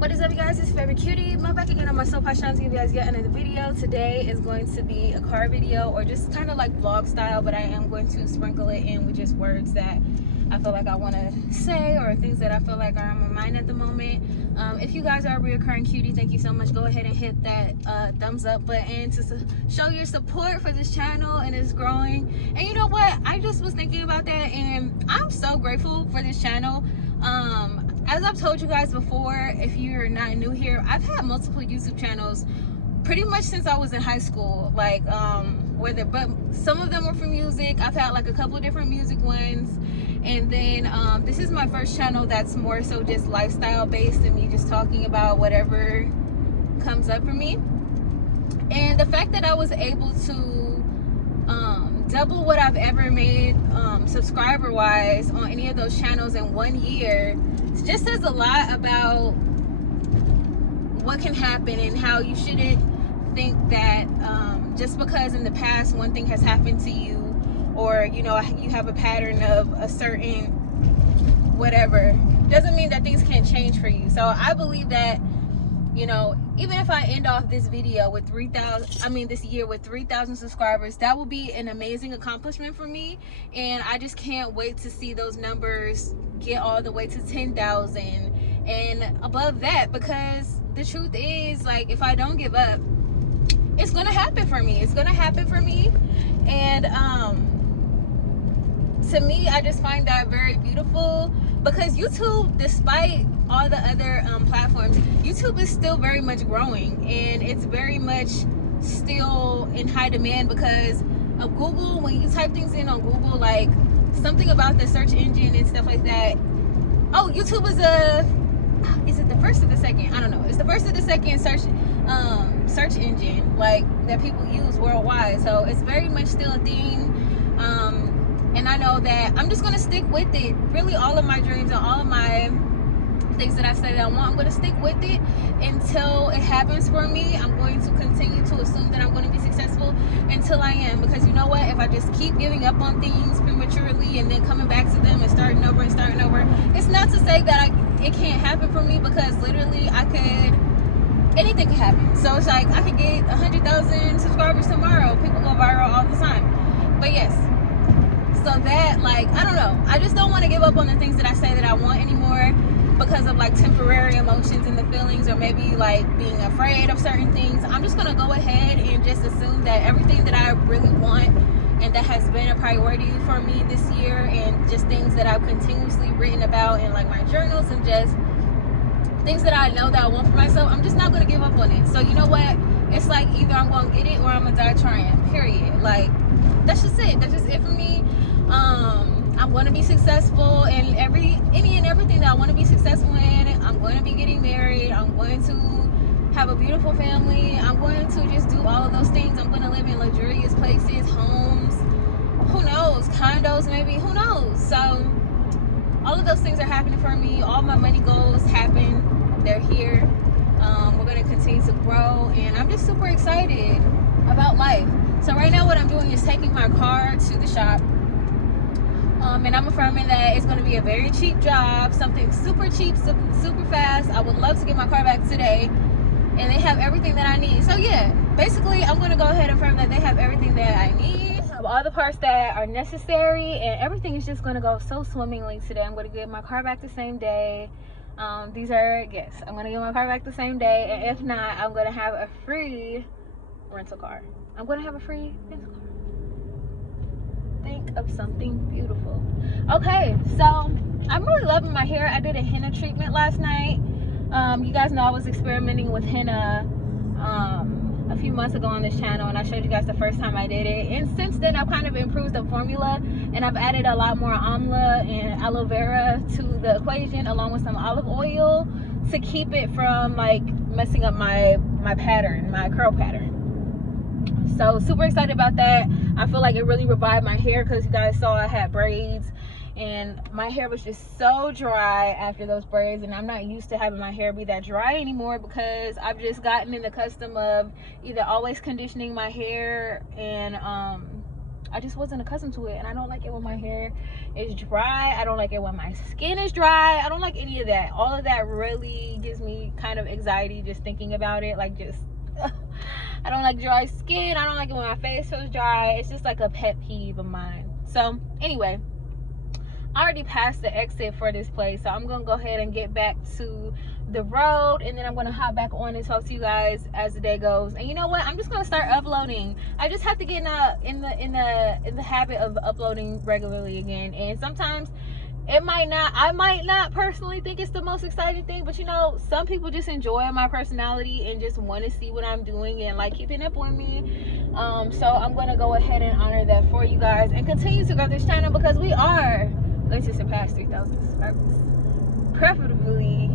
What is up, you guys? It's Favorite Cutie. I'm back again on my Soul Shine to give you guys yet another video. Today is going to be a car video, or just kind of like vlog style, but I am going to sprinkle it in with just words that I feel like I want to say, or things that I feel like are on my mind at the moment. If you guys are a reoccurring cutie, thank you so much. Go ahead and hit that thumbs up button to show your support for this channel, and it's growing. And you know what? I just was thinking about that, and I'm so grateful for this channel. As I've told you guys before, if you're not new here, I've had multiple YouTube channels pretty much since I was in high school. Like, but some of them were for music. I've had like a couple of different music ones. And then this is my first channel that's more so just lifestyle based, and me just talking about whatever comes up for me. And the fact that I was able to double what I've ever made subscriber wise on any of those channels in 1 year just says a lot about what can happen, and how you shouldn't think that just because in the past one thing has happened to you, or you know, you have a pattern of a certain whatever, doesn't mean that things can't change for you. So I believe that, you know, even if I end off this video with this year with 3,000 subscribers, that will be an amazing accomplishment for me. And I just can't wait to see those numbers get all the way to 10,000 and above that, because the truth is, like, if I don't give up, it's gonna happen for me. It's gonna happen for me. And to me, I just find that very beautiful, because YouTube, despite all the other platforms, YouTube is still very much growing, and it's very much still in high demand because of Google. When you type things in on Google, like something about the search engine and stuff like that. Oh, YouTube is it the first or the second? I don't know. It's the first or the second search engine like that people use worldwide. So it's very much still a thing. And I know that I'm just gonna stick with it. Really, all of my dreams and all of my things that I say that I want, I'm going to stick with it until it happens for me. I'm going to continue to assume that I'm going to be successful until I am, because you know what, if I just keep giving up on things prematurely and then coming back to them and starting over, it's not to say that it can't happen for me, because literally anything can happen. So it's like I could get 100,000 subscribers tomorrow. People go viral all the time. But yes, so that, like, I don't know, I just don't want to give up on the things that I say that I want anymore, because of like temporary emotions and the feelings, or maybe like being afraid of certain things. I'm just gonna go ahead and just assume that everything that I really want and that has been a priority for me this year, and just things that I've continuously written about in like my journals, and just things that I know that I want for myself, I'm just not gonna give up on it. So you know what, it's like either I'm gonna get it or I'm gonna die trying, period. Like, that's just it. That's just it for me. I'm going to be successful in any and everything that I want to be successful in. I'm going to be getting married. I'm going to have a beautiful family. I'm going to just do all of those things. I'm going to live in luxurious places, homes, who knows, condos maybe, who knows. So all of those things are happening for me. All my money goals happen. They're here. We're going to continue to grow, and I'm just super excited about life. So right now what I'm doing is taking my car to the shop. And I'm affirming that it's going to be a very cheap job, something super cheap, super fast. I would love to get my car back today, and they have everything that I need. So yeah, basically I'm going to go ahead and affirm that they have everything that I need, have all the parts that are necessary, and everything is just going to go so swimmingly today. I'm going to get my car back the same day. I'm going to get my car back the same day, and if not, I'm going to have a free rental car. I'm going to have a free rental car. Think of something beautiful. Okay, so I'm really loving my hair. I did a henna treatment last night. You guys know I was experimenting with henna a few months ago on this channel, and I showed you guys the first time I did it. And since then, I've kind of improved the formula, and I've added a lot more amla and aloe vera to the equation, along with some olive oil, to keep it from like messing up my pattern, my curl pattern. So super excited about that. I feel like it really revived my hair, because you guys saw I had braids, and my hair was just so dry after those braids, and I'm not used to having my hair be that dry anymore, because I've just gotten in the custom of either always conditioning my hair and I just wasn't accustomed to it, and I don't like it when my hair is dry. I don't like it when my skin is dry. I don't like any of that. All of that really gives me kind of anxiety just thinking about it. Like, just I don't like dry skin. I don't like it when my face feels dry. It's just like a pet peeve of mine. So anyway, I already passed the exit for this place, so I'm gonna go ahead and get back to the road, and then I'm gonna hop back on and talk to you guys as the day goes. And you know what, I'm just gonna start uploading. I just have to get in the habit of uploading regularly again. And sometimes I might not personally think it's the most exciting thing, but you know, some people just enjoy my personality and just want to see what I'm doing and like keeping up with me. So I'm gonna go ahead and honor that for you guys and continue to grow this channel, because we are going to surpass 3,000 subscribers, preferably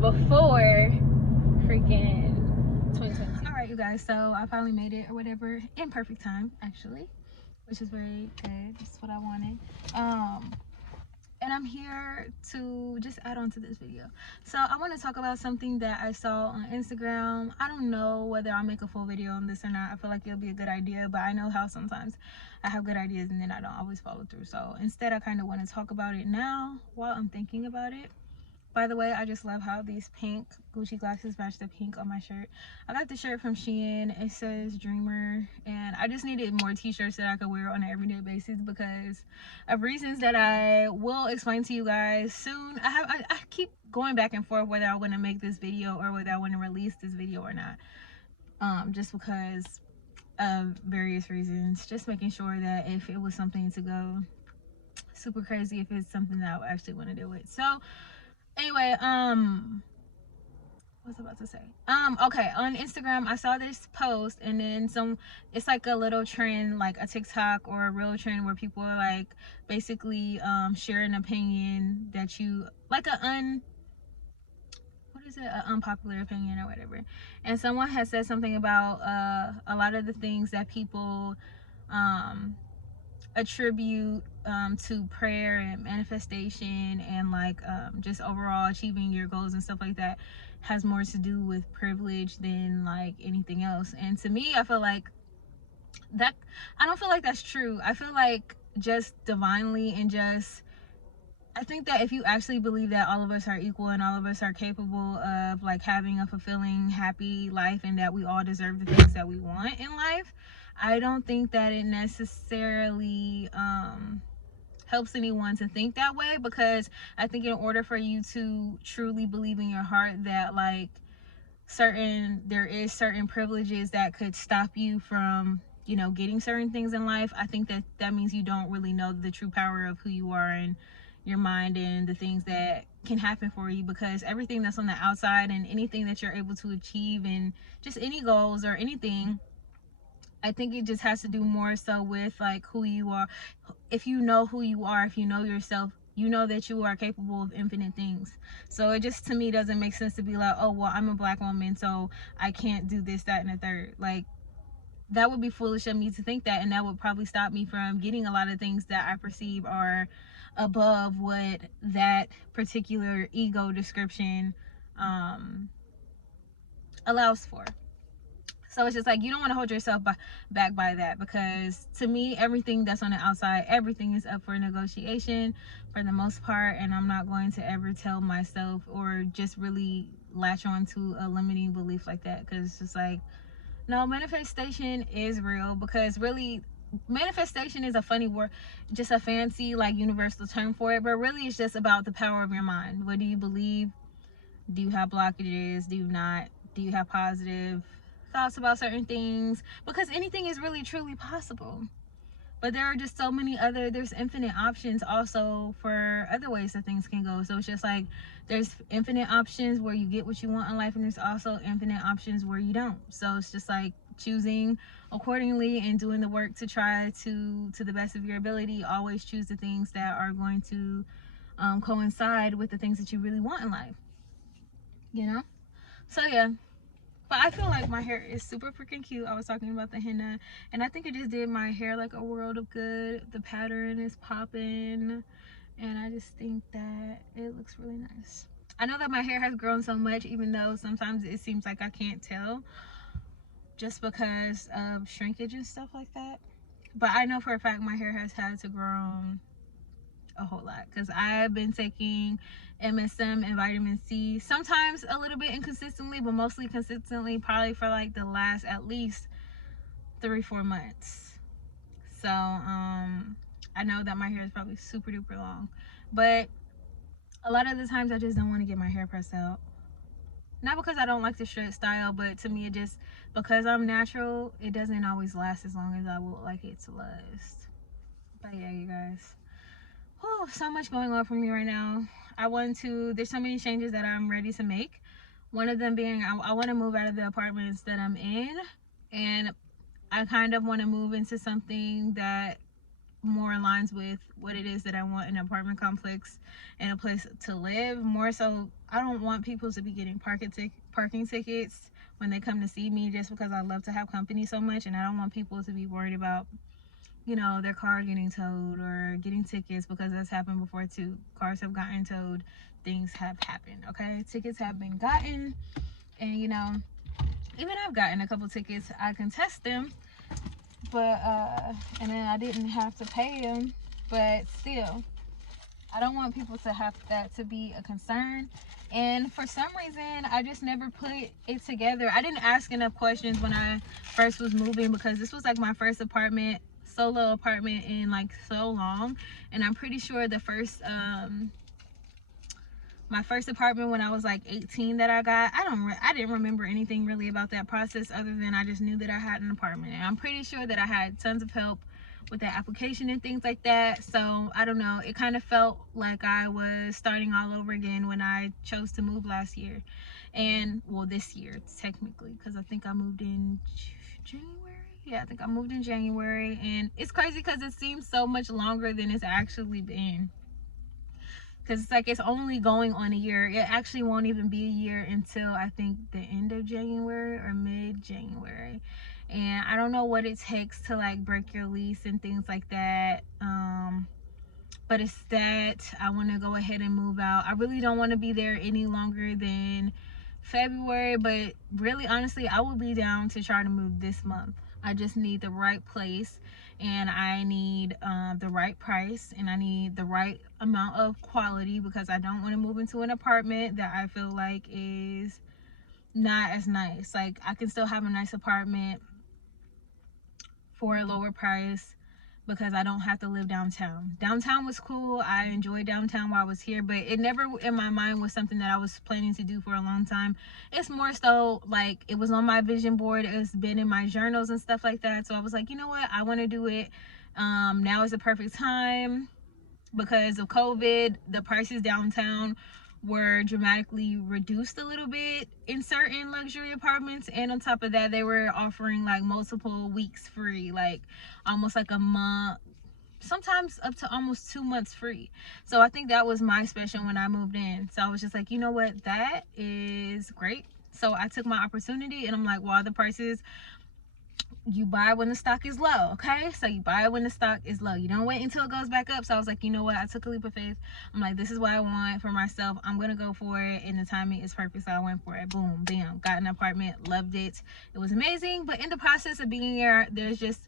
before freaking 2020. All right, you guys, so I finally made it, or whatever, in perfect time actually, which is very good. Just what I wanted. And I'm here to just add on to this video. So I want to talk about something that I saw on Instagram. I don't know whether I'll make a full video on this or not. I feel like it'll be a good idea, but I know how sometimes I have good ideas and then I don't always follow through. So instead, I kind of want to talk about it now while I'm thinking about it. By the way, I just love how these pink Gucci glasses match the pink on my shirt. I got the shirt from Shein. It says Dreamer, and I just needed more t-shirts that I could wear on an everyday basis because of reasons that I will explain to you guys soon. I keep going back and forth whether I want to make this video or whether I want to release this video or not. Just because of various reasons. Just making sure that if it was something to go super crazy, if it's something that I would actually want to do it. So anyway, what was I about to say? Okay, on Instagram I saw this post, and then it's like a little trend, like a TikTok or a real trend, where people are like basically share an opinion that you like, an unpopular opinion or whatever. And someone has said something about a lot of the things that people attribute to prayer and manifestation and like just overall achieving your goals and stuff like that has more to do with privilege than like anything else. And to me, I feel like that, I don't feel like that's true. I feel like just divinely, and just, I think that if you actually believe that all of us are equal and all of us are capable of like having a fulfilling, happy life, and that we all deserve the things that we want in life, I don't think that it necessarily helps anyone to think that way, because I think in order for you to truly believe in your heart that like there is certain privileges that could stop you from, you know, getting certain things in life, I think that means you don't really know the true power of who you are and your mind and the things that can happen for you. Because everything that's on the outside and anything that you're able to achieve, and just any goals or anything, I think it just has to do more so with like who you are. If you know who you are, if you know yourself, you know that you are capable of infinite things. So it just, to me, doesn't make sense to be like, oh well, I'm a black woman, so I can't do this, that, and the third. Like, that would be foolish of me to think that, and that would probably stop me from getting a lot of things that I perceive are above what that particular ego description allows for. So it's just like, you don't want to hold yourself back by that, because to me, everything that's on the outside, everything is up for negotiation for the most part. And I'm not going to ever tell myself or just really latch on to a limiting belief like that, because it's just like, no, manifestation is real. Because really, manifestation is a funny word, just a fancy like universal term for it, but really it's just about the power of your mind. What do you believe? Do you have blockages? Do you not? Do you have positive thoughts about certain things? Because anything is really truly possible. But there are just so many there's infinite options also for other ways that things can go. So it's just like, there's infinite options where you get what you want in life, and there's also infinite options where you don't. So it's just like choosing accordingly and doing the work to try to the best of your ability, always choose the things that are going to coincide with the things that you really want in life, you know? So yeah. But I feel like my hair is super freaking cute. I was talking about the henna, and I think it just did my hair like a world of good. The pattern is popping, and I just think that it looks really nice. I know that my hair has grown so much, even though sometimes it seems like I can't tell, just because of shrinkage and stuff like that. but I know for a fact my hair has had to grow a whole lot because I've been taking MSM and vitamin C, sometimes a little bit inconsistently, but mostly consistently, probably for like the last at least 3-4 months. So I know that my hair is probably super duper long, but a lot of the times I just don't want to get my hair pressed out. Not because I don't like the straight style, but to me it just, because I'm natural, it doesn't always last as long as I would like it to last. But yeah, you guys, oh, so much going on for me right now. There's so many changes that I'm ready to make. One of them being I want to move out of the apartments that I'm in, and I kind of want to move into something that more aligns with what it is that I want in an apartment complex and a place to live. More so, I don't want people to be getting parking tickets when they come to see me, just because I love to have company so much, and I don't want people to be worried about, you know, their car getting towed or getting tickets, because that's happened before too. Cars have gotten towed, things have happened, okay? Tickets have been gotten, and you know, even I've gotten a couple tickets. I can test them, but and then I didn't have to pay them, but still, I don't want people to have that to be a concern. And for some reason, I just never put it together. I didn't ask enough questions when I first was moving, because this was like my first solo apartment in like so long. And I'm pretty sure the first my first apartment when I was like 18 that I got, I didn't remember anything really about that process, other than I just knew that I had an apartment, and I'm pretty sure that I had tons of help with that application and things like that. So I don't know, it kind of felt like I was starting all over again when I chose to move last year, and well, this year technically, because I think I moved in January. Yeah, I think I moved in January, and it's crazy because it seems so much longer than it's actually been, because it's like it's only going on a year. It actually won't even be a year until I think the end of January or mid-January. And I don't know what it takes to like break your lease and things like that, but it's that I want to go ahead and move out. I really don't want to be there any longer than February, but really honestly, I will be down to try to move this month. I just need the right place, and I need the right price, and I need the right amount of quality, because I don't want to move into an apartment that I feel like is not as nice. Like, I can still have a nice apartment for a lower price, because I don't have to live downtown. Downtown was cool. I enjoyed downtown while I was here, but it never in my mind was something that I was planning to do for a long time. It's more so like it was on my vision board. It's been in my journals and stuff like that. So I was like, you know what? I want to do it. Now is the perfect time. Because of COVID, the prices downtown were dramatically reduced a little bit in certain luxury apartments, and on top of that, they were offering like multiple weeks free, like almost like a month, sometimes up to almost 2 months free. So I think that was my special when I moved in. So I was just like, you know what, that is great. So I took my opportunity, and I'm like, well, the prices, you buy when the stock is low, okay? So you buy when the stock is low. You don't wait until it goes back up. So I was like, you know what? I took a leap of faith. I'm like, this is what I want for myself. I'm gonna go for it, and the timing is perfect. So I went for it. Boom, bam, got an apartment, loved it. It was amazing. But in the process of being here, there's just,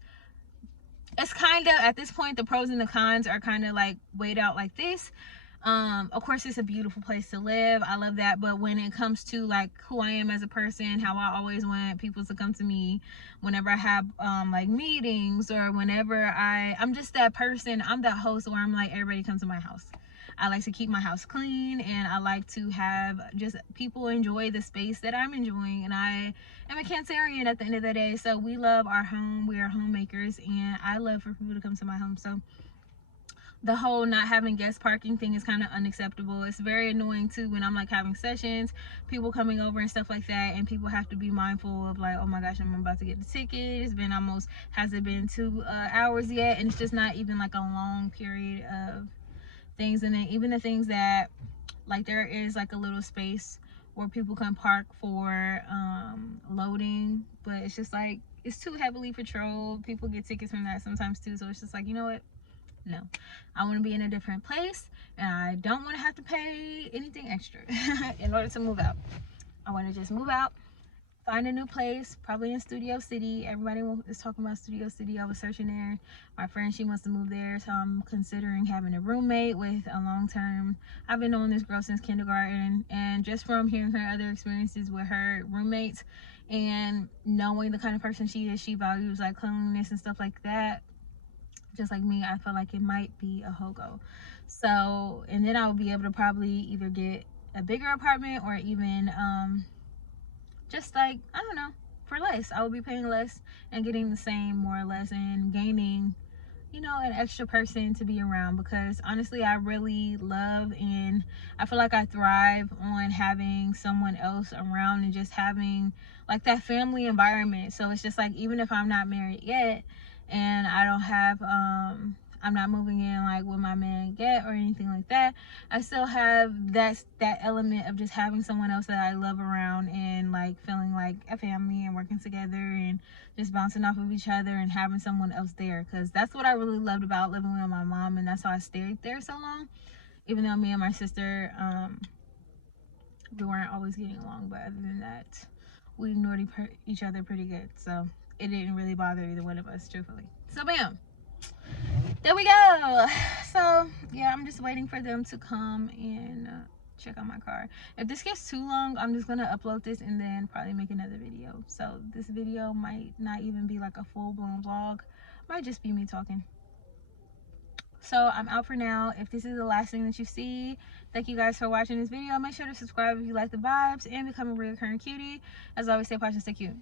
it's kind of, at this point, the pros and the cons are kind of like weighed out like this. Of course, it's a beautiful place to live. I love that. But when it comes to like who I am as a person, how I always want people to come to me whenever I have like meetings, or whenever I'm just that person. I'm that host where I'm like, everybody come to my house. I like to keep my house clean, and I like to have just people enjoy the space that I'm enjoying. And I am a Cancerian at the end of the day, so we love our home. We are homemakers, and I love for people to come to my home. So the whole not having guest parking thing is kind of unacceptable. It's very annoying too when I'm like having sessions, people coming over and stuff like that, and people have to be mindful of like, oh my gosh, I'm about to get the ticket. It's been almost, has it been 2 hours yet? And it's just not even like a long period of things. And then even the things that, like, there is like a little space where people can park for loading, but it's just like, it's too heavily patrolled. People get tickets from that sometimes too. So it's just like, you know what? No, I want to be in a different place, and I don't want to have to pay anything extra in order to move out. I want to just move out, find a new place, probably in Studio City. Everybody is talking about Studio City. I was searching there. My friend, she wants to move there, so I'm considering having a roommate with a long-term. I've been knowing this girl since kindergarten, and just from hearing her other experiences with her roommates and knowing the kind of person she is, she values like cleanliness and stuff like that. Just like me, I feel like it might be a HOGO. So, and then I would be able to probably either get a bigger apartment or even just like, I don't know, for less. I would be paying less and getting the same more or less, and gaining, you know, an extra person to be around, because honestly I really love and I feel like I thrive on having someone else around and just having like that family environment. So it's just like, even if I'm not married yet and I don't have I'm not moving in like with my man yet or anything like that, I still have that element of just having someone else that I love around, and like feeling like a family and working together and just bouncing off of each other and having someone else there. Because that's what I really loved about living with my mom, and that's why I stayed there so long, even though me and my sister we weren't always getting along. But other than that, we ignored each other pretty good, so it didn't really bother either one of us, truthfully. So bam, there we go. So yeah, I'm just waiting for them to come and check out my car. If this gets too long, I'm just gonna upload this and then probably make another video. So this video might not even be like a full-blown vlog, might just be me talking. So I'm out for now. If this is the last thing that you see, thank you guys for watching this video. Make sure to subscribe if you like the vibes and become a recurring cutie. As always, stay posh and stay cute.